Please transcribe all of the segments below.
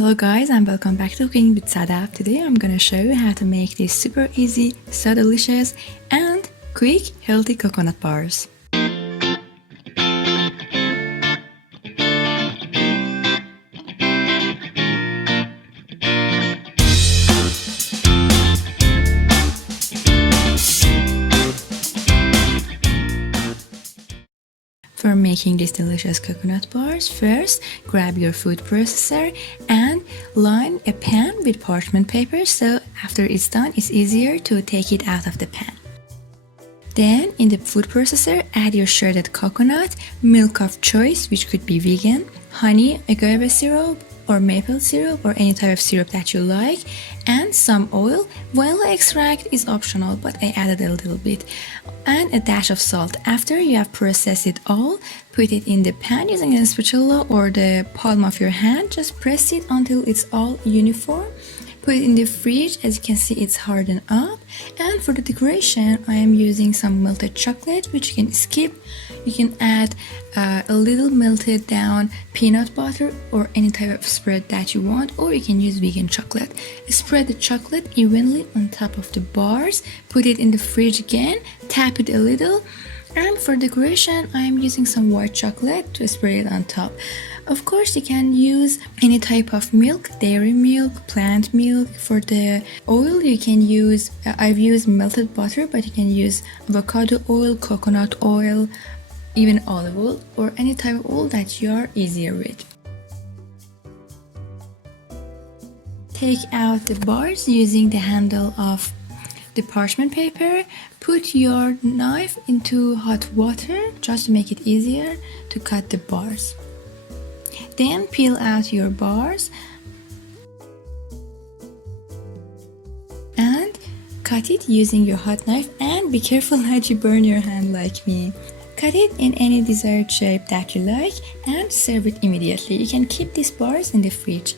Hello guys, and welcome back to Cooking with Sadaf. Today I'm gonna show you how to make these super easy, so delicious and quick healthy coconut bars. For making these delicious coconut bars, first grab your food processor and line a pan with parchment paper, so after it's done it's easier to take it out of the pan. Then in the food processor add your shredded coconut, milk of choice which could be vegan, honey, agave syrup or maple syrup or any type of syrup that you like, and some oil. Vanilla extract is optional, but I added a little bit, and a dash of salt. After you have processed it all, put it in the pan using a spatula or the palm of your hand. Just press it until it's all uniform. Put it in the fridge. As you can see, it's hardened up. And for the decoration, I am using some melted chocolate, which you can skip. You can add a little melted down peanut butter or any type of spread that you want, or you can use vegan chocolate. Spread the chocolate evenly on top of the bars. Put it in the fridge again. Tap it a little. And for decoration, I am using some white chocolate to spread it on top. Of course, you can use any type of milk, dairy milk, plant milk. For the oil, you can use, I've used melted butter, but you can use avocado oil, coconut oil, even olive oil, or any type of oil that you are easier with. Take out the bars using the handle of the parchment paper. Put your knife into hot water just to make it easier to cut the bars. Then peel out your bars and cut it using your hot knife, and be careful that you burn your hand like me. Cut it in any desired shape that you like and serve it immediately. You can keep these bars in the fridge.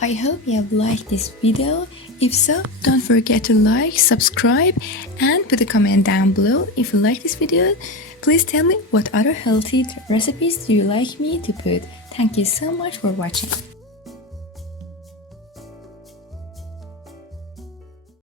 I hope you have liked this video. If so, don't forget to like, subscribe and put a comment down below. If you like this video, please tell me what other healthy recipes do you like me to put. Thank you so much for watching.